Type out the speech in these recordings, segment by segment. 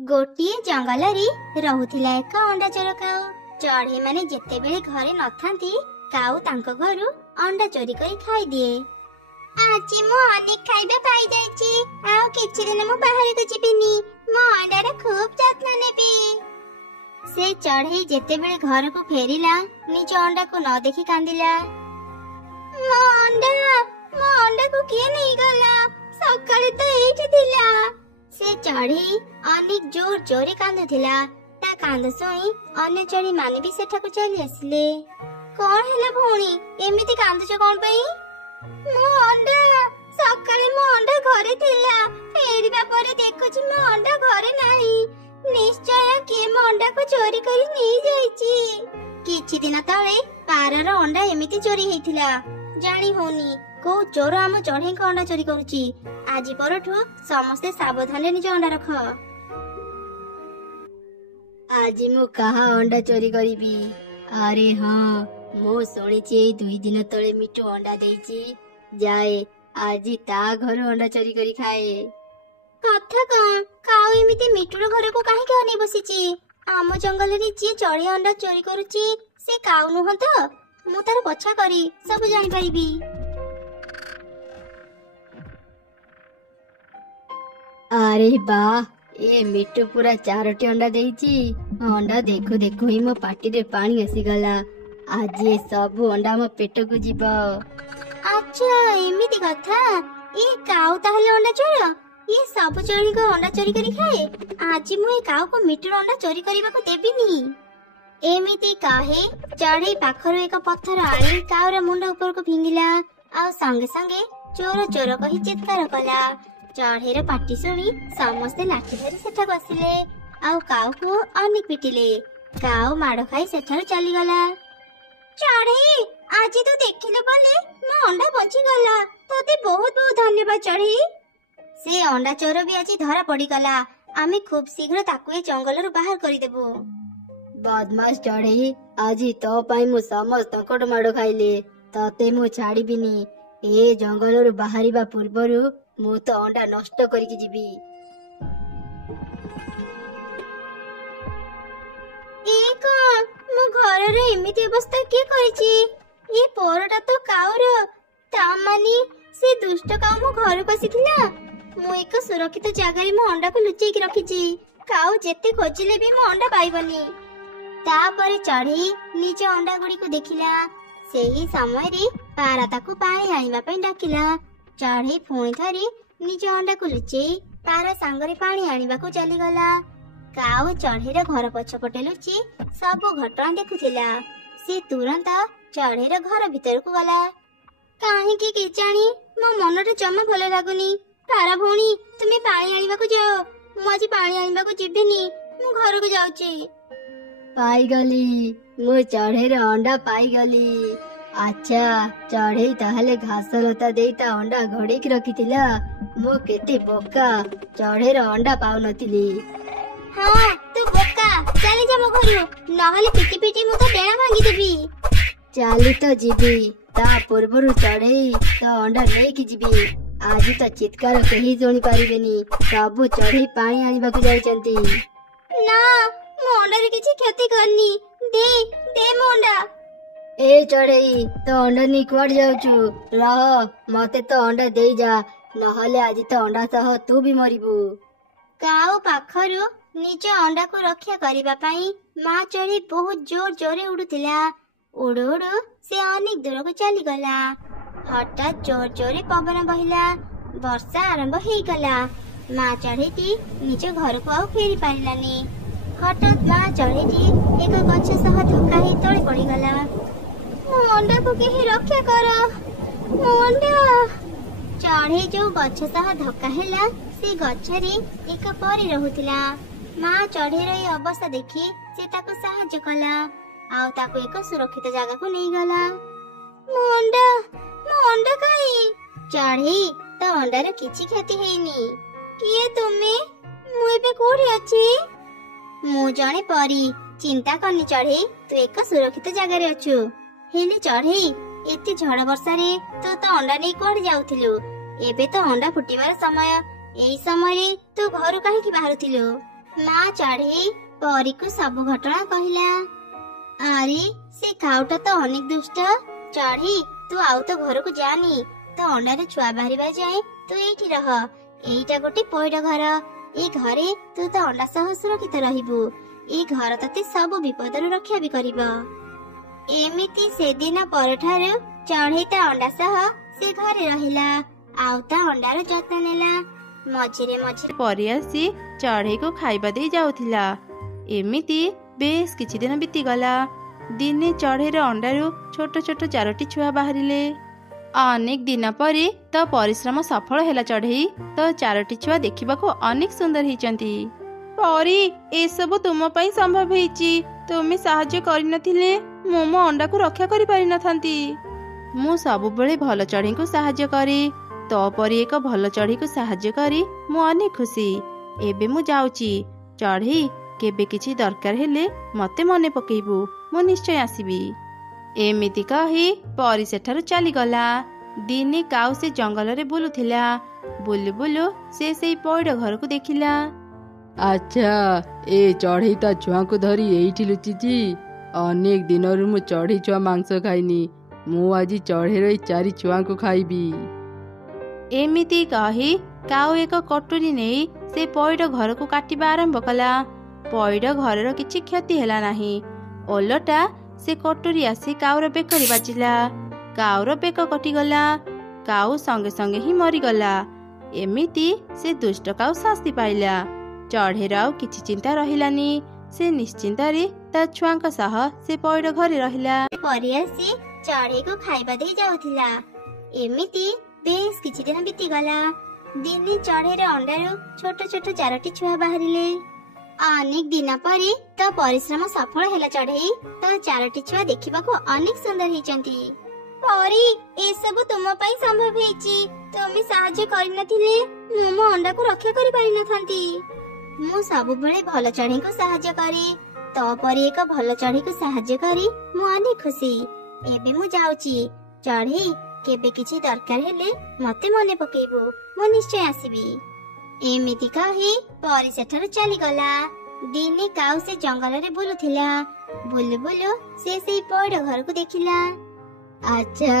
गोटिए जंगल रहुथिला एक अंडा चोर काऊ। चढ़ई माने जेतेबेले घरे नथांती काऊ तांको घरु अंडा चोरी करी खाई दिए। आज मो अनेक खाइबा पाई जायछि, आउ किछि दिन मो बाहर को जिबिनी, मो अंडार खूब जत्न नेबी। से चढ़ई जेतेबेले घर को फेरिला निज अंडा को न देखि कांदिला। मो अंडा को किए नहीं गला, सकाळे तो एठी थिला। से चढ़ई अनेक जोर जोरे कांदुथिला। ता कांद सुई अन्य चढ़ई माने भी सेठाको चली आसिले। कोन हैला भौणी, एमिति कांदुछ कोन पई? मो अंडा सकाळे मो अंडा घरे थिला, फेरिबा परे देखुछि मो अंडा घरे नाही। निश्चय के मो अंडा को चोरी करी नी जाईछि। किछि दिन तळे पारर अंडा एमिति चोरी हेथिला, जानी होनी को चोर आम चढ़ई को अंडा चोरी करूछि। आज परठु समस्ते सावधान निज अंडा रख। आज मु कहा अंडा चोरी करीबी? अरे हाँ, मु शुणिछि 2 दिन तले मिठू अंडा देइछि, जाए आज ता घर अंडा चोरी करी खाए। कथा कौन काऊ एमिति मिठूर घर को काहे के अनै बसिछि? आम जंगल रे जे चढ़ई अंडा चोरी करूछि से काऊ नुह तो? मु तार पछा करी सब जानि परिबी। अरे वाह, ए मिठू पूरा 4टी अंडा देइछि। अंडा देखु देखु ही मो पाटी रे पानी आसीगला। आज ये सब अंडा मो पेट को जीव। अच्छा एमिति कथा, ए काऊ ताहले अंडा चोर? ये सब चढ़ई को अंडा चोरी करी खाए। आज मु ए काऊ को मिठूर अंडा चोरी करिबा को देबिनी। एमिति कहे चढ़ई पाखरु एक पत्थर आनी काऊर मुंड ऊपर को फिंगिला। आ संगे संगे चोर चोर कही चित्कार कला। चढ़ईर पाटी सुनी समस्ते लाठी धरी सेठाକୁ आसिले। आ काऊ को अनेक पिटिले। काऊ माड़ खाई सेठारु चली गला। चढ़ई आज तो देखिले बोले मो अंडा बंची गला, तोते बहुत बहुत धन्यवाद चढ़ई। से अंडा चोर भी आज धरा पड़ी गला। आमे खूब शीघ्र ताकू ए जंगल रु बाहर करी देबो। बदमाश चढ़ई, आज तो पाई मु समस्त कोट माड़ खाइले, तते मु छाड़ीबिनी। ए जंगल रु बाहरिबा पूर्वरु मु तो अंडा नष्ट करिकि जिबी। एक मो घर रे एमिति अवस्था के करिछि? ए पोरटा तो काऊर, ता मानी से दुष्ट काऊ मो घर को आसीथिला। मु एक सुरक्षित जगह रे मो अंडा को लुचेई के रखिछि। काऊ जेते खोजिले भी मो अंडा पाइबनी। तापरे चढ़ई निज अंडा गुडी को देखिला। सेही समय रे पारा ताकू पानी आनिबा पई डाकिला। चढ़ई पुणी थरी निज अंडा को लुचेई पारा सांगरे पानी आनिबा को चली गला। काऊ चढ़ईर घर पछपटे लुचि सब घटना देखुथिला। से तुरंत चढ़ईर घर भीतर को गला। काहे की केचाणी मो मनरे जमा भले लागुनी। पारा भौणी तुमे पानी आनिबा को जाओ, मु आज पानी आनिबा को जिबिनी, मु घर को जाउची। पाई गली, मु चढ़ईर अंडा पाई गली। अच्छा चढ़ई ताहले घास लता देई ता अंडा घोड़ेक रखिथिला। मु केते बोका, चढ़ईर अंडा पाउ नथिली। हाँ तू बोका, चली जा मो घरु, नहले पिटी पिटी मु तो डेणा भांगी देबी। चाली तो जीबी, ता पूर्वरु चढ़ई तो अंडा नै कि जीबी। आज तो चित्कार केही जोनी पारिबेनी, सब चढ़ई पानी आनिबा को जाइचंती। ना मो अंडा रे किछि क्षति करनी, दे दे मो अंडा। ए चढ़ई तो अंडा नी कुआड जाउछु? रह, मते तो अंडा देई जा, नहले आज तो अंडा सह तू भी मरिबू। काऊ पाखरु निज अंडा को रक्षा करिबा पई मां चढ़ई बहुत जोर जोरे उडुथिला। उडु उडु से अनेक दूर को चली गला। हठात जोर जोरे पवन बहिला। वर्षा आरंभ हेई गला। मां चढ़ईटी निज घर को आउ फेरी पारिलानी। हठात मां चढ़ईटी एक गछ सह धक्का हेई तळे पड़ी गला। मो अंडा को केही रक्षा कर, मो अंडा। चढ़ई जो गछ सह धक्का हेला से गछ रे एक परी रहुथिला। मां चढ़ईर ए अवस्था देखि से ताको सहाय्य कला। आउ ताको एक सुरक्षित जगह को नहीं गला। मो अंडा काई? चढ़ई तो अंडा रे किछि क्षति हेनी। किए तुमे? मु एबे कोठी अछि? मु जणे परी, चिंता करनी चढ़ई, तू एक सुरक्षित जगह रे अछु। हेले चढ़ई एते झड़ वर्षा रे तो अंडा नहीं कोठी जाउथिलु? एबे तो अंडा फुटिबार समय, एई समय रे तो घर काहे की बाहरुथिलु? ମା ଚଢ଼େଇ ପରୀକୁ ସବୁ ଘଟଣା କହିଲା। ଆରେ ସେ କାଉଟା ତ ଅନେକ ଦୁଷ୍ଟ। ଚଢ଼େଇ ତୁ ଆଉ ତ ଘରକୁ ଯାନି, ତ ଅଣ୍ଡାରେ ଛୁଆ ବାହାରିବା ଯାଏ ତୁ ଏଇଠି ରହ। ଏଇଟା ଗୋଟେ ପଇଡ ଘର। ଏଇ ଘରେ ତୁ ତ ଅଣ୍ଡା ସହ ସୁରକ୍ଷିତ ରହିବୁ। ଏଇ ଘର ତତେ ସବୁ ବିପଦରୁ ରକ୍ଷା ବି କରିବ। ଏମିତି ସେଦିନ ପରଠାରୁ ଚଢ଼େଇ ତା ଅଣ୍ଡା ସହ ସେ ଘରେ ରହିଲା, ଆଉ ତା ଅଣ୍ଡାର ଯତ୍ନ ନେଲା। ମଝିରେ ମଝିରେ ପରି ଆସି ଚଢ଼େଇକୁ ଖାଇବା ଦେଇ ଯାଉଥିଲା। ଏମିତି ବେଶ କିଛି ଦିନ ବିତିଗଲା। ଦିନେ ଚଢ଼େଇର ଅଣ୍ଡାରୁ ଛୋଟ ଛୋଟ 4ଟି ଛୁଆ ବାହାରିଲେ। ଅନେକ ଦିନ ପରେ ତ ପରିଶ୍ରମ ସଫଳ ହେଲା। ଚଢ଼େଇ ତ 4ଟି ଛୁଆ ଦେଖିବାକୁ ଅନେକ ସୁନ୍ଦର ହେଇଛନ୍ତି। ପରି ଏସବୁ ତୁମ ପାଇଁ ସମ୍ଭବ ହେଇଛି। ତୁମେ ସାହାଯ୍ୟ କରିନଥିଲେ ମୁଁ ମୋ ଅଣ୍ଡାକୁ ରକ୍ଷା କରିପାରିନଥାନ୍ତି। ମୁଁ ସବୁବେଳେ ଭଲ ଚଢ଼େଇଙ୍କୁ ସାହାଯ୍ୟ କରେ। ତୋ ପରି ଏକ ଭଲ ଚଢ଼େଇକୁ ସାହାଯ୍ୟ କରି ମୁଁ ଅନେକ ଖୁସି। ଏବେ ମୁଁ ଯାଉଛି। ଚଢ଼େଇ କେବେ କିଛି ଦରକାର ହେଲେ ମତେ ମନେ ପକେଇବୁ, ମୁଁ ନିଶ୍ଚୟ ଆସିବି। ଏମିତି କହି ପରି ସେଠାରୁ ଚାଲିଗଲା। ଦିନେ କାଉ ସେ ଜଙ୍ଗଲରେ ବୁଲୁଥିଲା। ବୁଲୁ ବୁଲୁ ସେ ସେଇ ପଇଡ ଘରକୁ ଦେଖିଲା। ଆଚ୍ଛା, ଏ ଚଢ଼େଇ ତା ଛୁଆଙ୍କୁ ଧରି ଏଇଠି ଲୁଚିଛି। ଅନେକ ଦିନରୁ ମୁଁ ଚଢ଼େଇ ଛୁଆ ମାଂସ ଖାଇନି। ମୁଁ ଆଜି ଚଢ଼େଇର ଏଇ 4 ଛୁଆଙ୍କୁ ଖାଇବି। ଏମିତି କହି କାଉ ଏକ କଟୁରୀ ନେଇ ସେ ପଇଡ ଘରକୁ କାଟିବା ଆରମ୍ଭ କଲା। ପଇଡ ଘରର କିଛି କ୍ଷତି ହେଲା ନାହିଁ। ଓଲଟା ସେ କଟୁରୀ ଆସି କାଉର ବେକରେ ବାଜିଲା। କାଉର ବେକ କଟିଗଲା। କାଉ ସଙ୍ଗେ ସଙ୍ଗେ ହିଁ ମରିଗଲା। ଏମିତି ସେ ଦୁଷ୍ଟ କାଉ ଶାସ୍ତି ପାଇଲା। ଚଢ଼େଇର ଆଉ କିଛି ଚିନ୍ତା ରହିଲାନି। ସେ ନିଶ୍ଚିନ୍ତରେ ତା ଛୁଆଙ୍କ ସହ ସେ ପଇଡ ଘରେ ରହିଲା। ପରି ଆସି ଚଢ଼େଇକୁ ଖାଇବା ଦେଇ ଯାଉଥିଲା। ଏମିତି ବେଶ କିଛି ଦିନ ବିତିଗଲା। ଦିନେ ଚଢ଼େଇର ଅଣ୍ଡାରୁ ଛୋଟ ଛୋଟ 4ଟି ଛୁଆ ବାହାରିଲେ। ଅନେକ ଦିନ ପରେ ତ ପରିଶ୍ରମ ସଫଳ ହେଲା। ଚଢ଼େଇ ତ 4ଟି ଛୁଆ ଦେଖିବାକୁ ଅନେକ ସୁନ୍ଦର ହେଇଛନ୍ତି। ପରି ଏସବୁ ତୁମ ପାଇଁ ସମ୍ଭବ ହେଇଛି। ତୁମେ ସାହାଯ୍ୟ କରିନଥିଲେ ମୁଁ ମୋ ଅଣ୍ଡାକୁ ରକ୍ଷା କରିପାରିନଥାନ୍ତି। ମୁଁ ସବୁବେଳେ ଭଲ ଚଢ଼େଇଙ୍କୁ ସାହାଯ୍ୟ କରେ। ତୋ ପରି ଏକ ଭଲ ଚଢ଼େଇକୁ ସାହାଯ୍ୟ କରି ମୁଁ ଅନେକ ଖୁସି। ଏବେ ମୁଁ ଯାଉଛି। ଚଢ଼େଇ କେବେ କିଛି ଦରକାର ହେଲେ ମତେ ମନେ ପକେଇବୁ, ମୁଁ ନିଶ୍ଚୟ ଆସିବି। ଏମିତି କହି ପରି ସେଠାରୁ ଚାଲିଗଲା। ଦିନେ କାଉ ସେ ଜଙ୍ଗଲରେ ବୁଲୁଥିଲା। ବୁଲୁ ବୁଲୁ ସେ ସେଇ ପଇଡ ଘରକୁ ଦେଖିଲା। ଆଚ୍ଛା,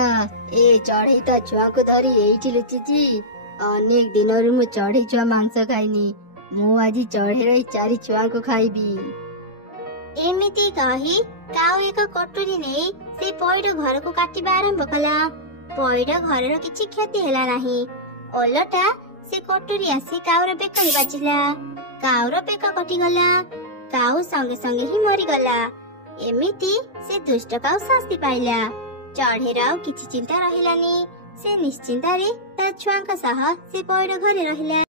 ଏ ଚଢ଼େଇ ତା ଛୁଆଙ୍କୁ ଧରି ଏଇଠି ଲୁଚିଛି। ଅନେକ ଦିନରୁ ମୁଁ ଚଢ଼େଇ ଛୁଆ ମାଂସ ଖାଇନି। ମୁଁ ଆଜି ଚଢ଼େଇର ଏଇ 4 ଛୁଆଙ୍କୁ ଖାଇବି। ଏମିତି କହି କାଉ ଏକ କଟୁରୀ ନେଇ ସେ ପଇଡ ଘରକୁ କାଟିବା ଆରମ୍ଭ କଲା। ପଇଡ ଘରର କିଛି କ୍ଷତି ହେଲା ନାହିଁ। ଓଲଟା ସେ କଟୁରୀ ଆସି କାଉର ବେକରେ ବାଜିଲା। କାଉର ବେକ କଟିଗଲା। କାଉ ସଙ୍ଗେ ସଙ୍ଗେ ହିଁ ମରିଗଲା। ଏମିତି ସେ ଦୁଷ୍ଟ କାଉ ଶାସ୍ତି ପାଇଲା। ଚଢ଼େଇର ଆଉ କିଛି ଚିନ୍ତା ରହିଲାନି। ସେ ନିଶ୍ଚିନ୍ତରେ ତା ଛୁଆଙ୍କ ସହ ସେ ପଇଡ ଘରେ ରହିଲା।